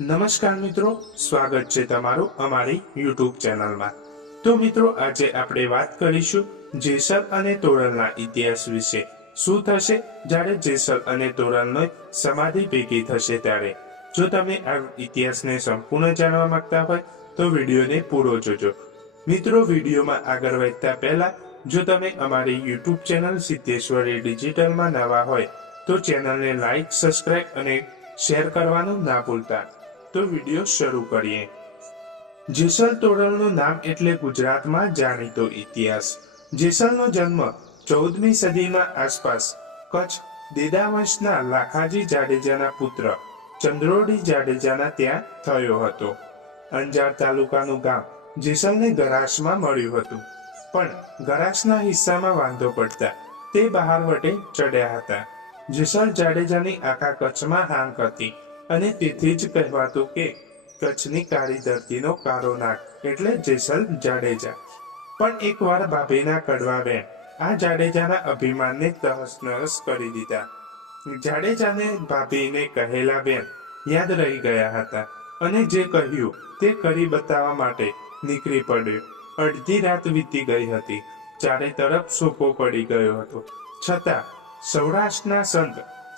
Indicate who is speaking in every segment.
Speaker 1: નમસ્કાર મિત્રો, સ્વાગત છે તમારું અમારી યુટ્યુબ ચેનલમાં. તો મિત્રો, આજે આપણે વાત કરીશું જેસલ અને તોરણના ઇતિહાસ વિશે. શું થશે? જ્યારે જેસલ અને તોરણનો સમાધિ ભેગી થશે ત્યારે. જો તમે આ ઇતિહાસને સંપૂર્ણ જાણવા માંગતા હોય, તો વિડીયોને પૂરો જોજો. મિત્રો, વિડીયોમાં આગળ વધતા પહેલા, જો તમે અમારી યુટ્યુબ ચેનલ સિદ્ધેશ્વરી ડિજિટલમાં નવા હોય, તો ચેનલને લાઈક, સબસ્ક્રાઇબ અને શેર કરવાનું ના ભૂલતા. તો વીડિયો શરૂ કરીએ. જેસલ તોરલનું નામ એટલે ગુજરાતમાં જાણીતો ઇતિહાસ. જેસલનો જન્મ ચૌદમી સદીમાં આસપાસ કચ્છ દેદાવંશના લાખાજી જાડેજાના પુત્ર ચંદ્રોડી જાડેજાના ત્યાં થયો હતો. અંજાર તાલુકાનું ગામ જેસલને ગરાસમાં મળ્યું હતું. પણ ગરાસના હિસ્સામાં વાંધો પડતા તે બહાર વટે ચડ્યા હતા. જેસલ જાડેજાની આખા કચ્છમાં હાંક હતી. અને તેથી જ કહેવાતું કે કચ્છની કાળી ધરતીનો કાળો નાગ, એટલે જેસલ જાડેજા. પણ એકવાર ભાભીના કડવા બેન આ જાડેજાના અભિમાનને તહસ નહસ કરી દીધા. જાડેજાને ભાભીને કહેલા બેન યાદ રહી ગયા હતા અને જે કહ્યું તે કરી બતાવવા માટે નીકળી પડ્યો. અડધી રાત વીતી ગઈ હતી. ચારે તરફ સૂકો પડી ગયો હતો. છતાં સૌરાષ્ટ્રના સંત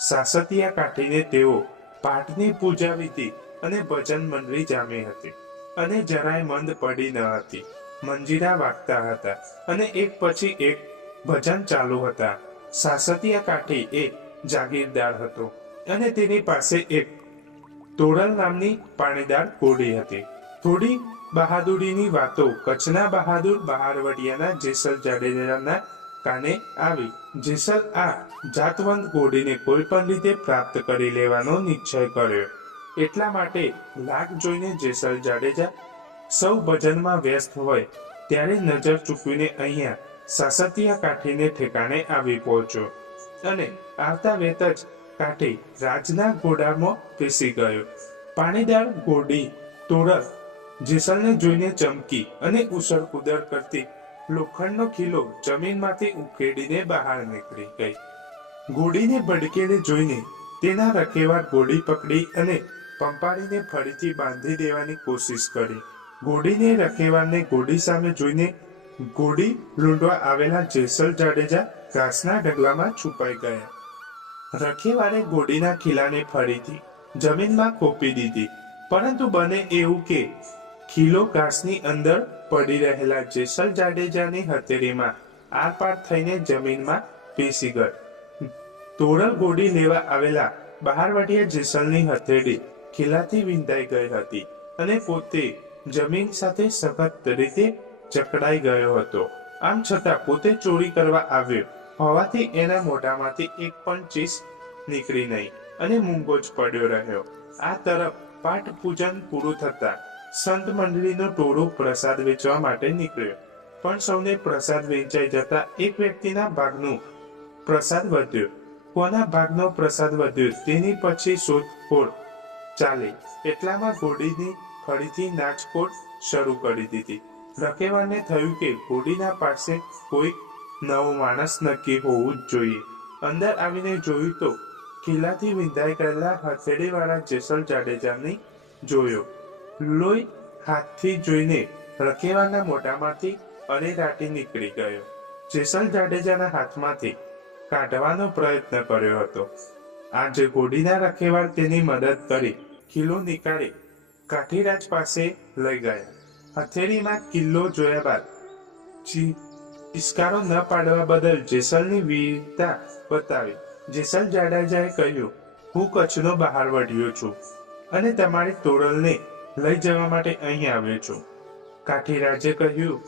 Speaker 1: સાસતિયા કાઢીને તેઓ પાઠની પૂજા વિધિ અને ભજન મંડળી જામી હતી અને જરાય મંદ પડી ન હતી. મંજીરા વાગતા હતા અને એક પછી એક ભજન ચાલુ હતા. સાસતિયા કાઠી એ જાગીરદાર હતો અને તેની પાસે એક તોરલ નામની પાણીદાર ઘોડી હતી. થોડી બહાદુરીની વાતો કચ્છના બહાદુર બહારવડિયાના જેસલ જાડેજાના કાને આવી જેસલ આ જાતવંત ઘોડીને કોઈ પણ રીતે પ્રાપ્ત કરી લેવાનો નિશ્ચય કર્યો. એટલા માટે લાગ જોઈને જેસલ જાડેજા સૌ ભજનમાં વ્યસ્ત હોય ત્યારે નજર ચૂકવીને અહીંયા સાસતિયા કાઠીને ઠેકાણે આવી પહોંચ્યો અને આવતા વેત જ કાઠી રાજના ઘોડામાં પીસી ગયો. પાણીદાર ઘોડી તોરલ જેસલને જોઈને ચમકી અને ઉસળ કુદર કરતી લોખંડનો ખીલો જમીનમાંથી ઉકેડીને બહાર નીકળી ગઈ. ઘોડીને ભડકેને જોઈને તેના રખેવાર ઘોડી પકડી અને પંપાડીને ફરીથી બાંધી દેવાની કોશિશ કરી. ઘોડીને રખેવારને ઘોડી સામે જોઈને ઘોડી લૂંટવા આવેલા જેસલ જાડેજા ઘાસના ઢગલામાં છુપાઈ ગયા. રખેવારે ઘોડીના ખીલાને ફરીથી જમીનમાં ખોપી દીધી. પરંતુ બને એવું કે ખીલો ઘાસની અંદર પડી રહેલા જેસલ જાડેજાની હથેળીમાં આરપાર થઈને જમીનમાં પીસી ગઈ તોરલ ગોડી લેવા આવેલા બહારવટિયા જેસલની હથેળી ખીલાથી વિંધાઈ ગઈ હતી અને પોતે જમીન સાથે સખત રીતે જકડાઈ ગયો હતો. આમ છતાં પોતે ચોરી કરવા આવ્યો હોવાથી એના મોઢામાંથી એક પણ ચીસ નીકળી નહીં અને મૂંગો જ પડ્યો રહ્યો. આ તરફ પાઠ પૂજન પૂરું થતા સંત મંડળીનો ટોળો પ્રસાદ વેચવા માટે નીકળ્યો. પણ સૌને પ્રસાદ વેચાઈ જતા એક વ્યક્તિના ભાગનું પ્રસાદ વધ્યો. કોના ભાગનો પ્રસાદ વધ્યો તેની પછી શોધખોળ ચાલી. એટલામાં ઘોડીની ફરીથી નાચકોટ શરૂ કરી દીધી. રકેવાને થયું કે ઘોડીના પાસે કોઈ નવો માણસ નક્કી હોવું જ જોઈએ. અંદર આવીને જોયું તો કિલ્લાથી વિંધાઈ ગયેલા હથેળીવાળા જેસલ જાડેજાની જોયો. લોહી હાથથી જોઈને રખેવાના મોઢામાંથી અરેરાટી નીકળી ગયો. જેસલ જાડેજાના હાથમાંથી કાઢવાનો પ્રયત્ન કર્યો હતો. આજે ઘોડીના રખેવાળ તેની મદદ કરી કિલ્લો નીકાળી કાઠીરાજ પાસે લઈ ગયા. હથેળીમાં કિલ્લો જોયા બાદ ઇસ્કારો ન પાડવા બદલ જેસલની વીરતા બતાવી. જેસલ જાડેજાએ કહ્યું, હું કચ્છનો બહાર વઢ્યો છું અને તમારી તોરલને લઈ જવા માટે અહીં આવ્યો છું. કાઠીરાજે કહ્યું,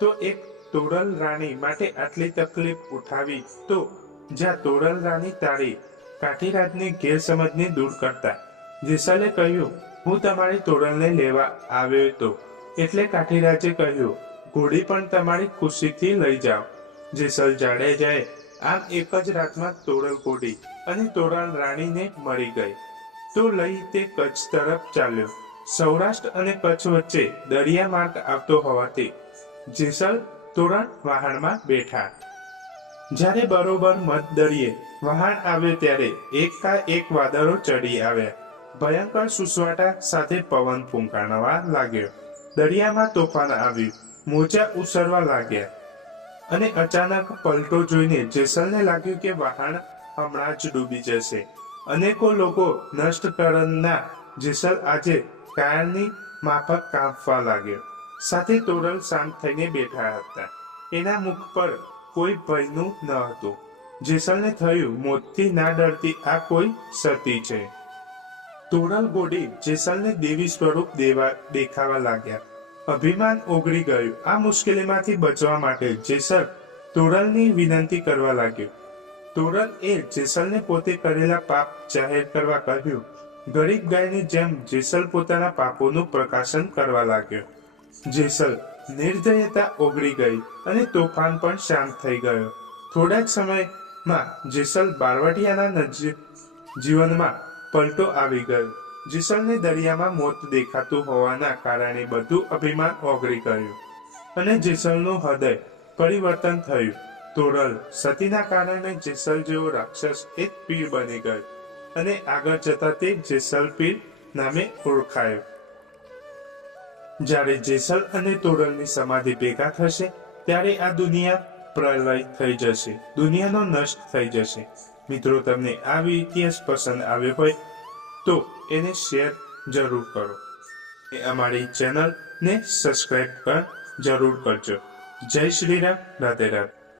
Speaker 1: તો એક તોરલ રાણી માટે આટલી તકલીફ ઉઠાવી, તો જ્યાં તોરલ રાણી તારી કાઠીરાજની ગેરસમજને દૂર કરતા. જેસલે કહ્યું, હું તમારી તોરલને લેવા આવ્યો હતો એટલે કાઠીરાજે કહ્યું, ઘોડી પણ તમારી ખુશીથી લઈ જાઓ. જેસલ જાડેજાએ આમ એક જ રાતમાં તોરલ ઘોડી અને તોરલ રાણીને મળી ગઈ. તો લઈ તે કચ્છ તરફ ચાલ્યો. સૌરાષ્ટ્ર અને કચ્છ વચ્ચે દરિયા માર્ગ આવતો હોવાથી જેસલ તોરણ વાહણમાં બેઠા. જ્યારે બરોબર મધ દરિયે વહાણ આવ્યો ત્યારે એક એક વાદળો ચડી આવ્યા. ભયંકર સુસવાટા સાથે પવન ફૂંકાણવા લાગ્યો. દરિયામાં તોફાન આવ્યું. મોજા ઉછળવા લાગ્યા. અને અચાનક પલટો જોઈને જેસલને લાગ્યું કે વહાણ હમણાં જ ડૂબી જશે. અનેકો લોકો નષ્ટકરણના જેસલ આજે કાયરની માફક કાંપવા લાગ્યો. સાથે તોરલ શાંત થઈને બેઠા હતા. એના મુખ પર કોઈ ભયનું ન હતું. જેસલને થયું મોતથી ના ડરતી આ કોઈ સતી છે. તોરલ ગોડી જેસલને દેવી સ્વરૂપ દેવા દેખાવા લાગ્યા. અભિમાન ઓગળી ગયું. આ મુશ્કેલીમાંથી બચવા માટે જેસલ તોરલની વિનંતી કરવા લાગ્યો. તોરલ એ જેસલને પોતે કરેલા પાપ જાહેર કરવા કહ્યું. ગરીબ ગાયની જેમ જેસલ પોતાના પાપોનું પ્રકાશન કરવા લાગ્યો. જેસલ નિર્દયતા ઓગળી ગઈ અને તોફાન પણ શાંત થઈ ગયો. થોડા સમયમાં જેસલ બારવાટિયાના નજીક જીવનમાં પલટો આવી ગયો. જેસલને દરિયામાં મોત દેખાતું હોવાના કારણે બધું અભિમાન ઓગળી ગયું અને જેસલનું હૃદય પરિવર્તન થયું. તોરલ સતીના કારણે જેસલ જેવો રાક્ષસ એક પીર બની ગયો. અને આગળ જતા તે જેસલપીર નામે ઓળખાયો. જ્યારે જેસલ અને તોરલની સમાધિ ભેગા થશે, ત્યારે આ દુનિયા પ્રલય થઈ જશે, દુનિયાનો નષ્ટ થઈ જશે. મિત્રો, તમને આ ઇતિહાસ પસંદ આવ્યો હોય, તો એને શેર જરૂર કરો. અમારી અમારી ચેનલને સબસ્ક્રાઇબ પણ જરૂર કરજો. જય શ્રી રામ, રાધે રાધે.